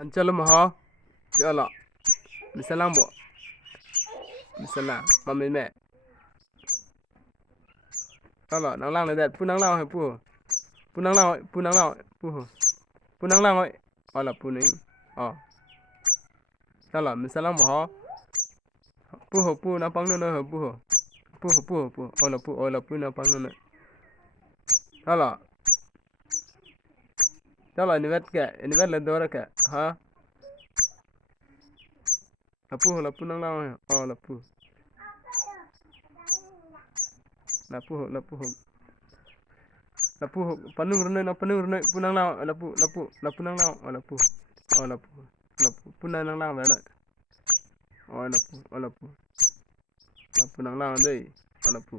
Ancalo maha. Chala. Misalang bo. Misalang. Mami me. Chala. Nang lang le pu nang lang hai pu. Pu nang lang pu nang lang pu. Pu nang lang oi. Ala pu ni. Oh. Chala. Misalang maha. Pu na pang no no pu. Pu. Ola pu na pang no no. Chala. Chala ni vet ke. Ni vet le dora ke. Ha. La pu nang lang. Oh la pu. La pu. La pu panung rene pu nang lang la pu nang lang la pu. Oh la pu nang lang le. Oh la pu. La pu nang lang dei. Oh la pu.